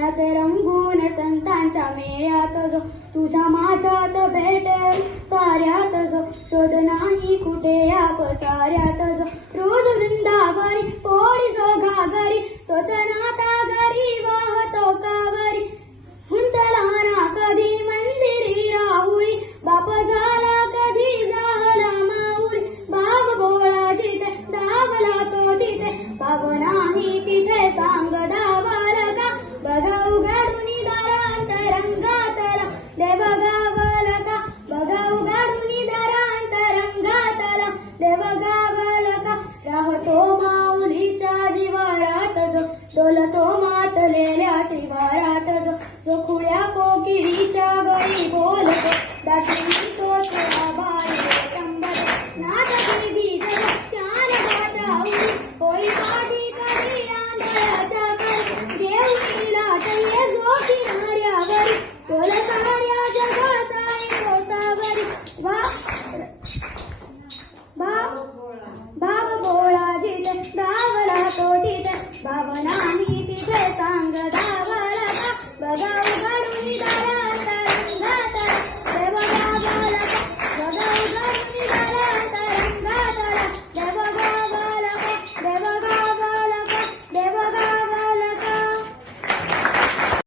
नाचे रंगून संतांच्या मेळ्यात जो तुझ्या माझ्यात भेटेल साऱ्यात जो शोध नाही कुठे या पसाऱ्यात जो रोज वृंदावनी पोळी जो घागरी तोच नाता घरी वाहतो कावरी हुंतला ना कधी मंदिरी राहुळी बाप झाला कधी झाला माऊरी बाब बोळा जिथे दावला तो तिथे बाब नाही तिथे सांग दावल का बघा उघडून दारांतरंगातला देव गावल का बघा उघडून दारांतरंगातला देव गावल का राहतो माऊलीच्या जिवारात जो डोलतो मातलेल्या शिवारात जो खुळ्या कोकिळीच्या गळी बोलतो दाटी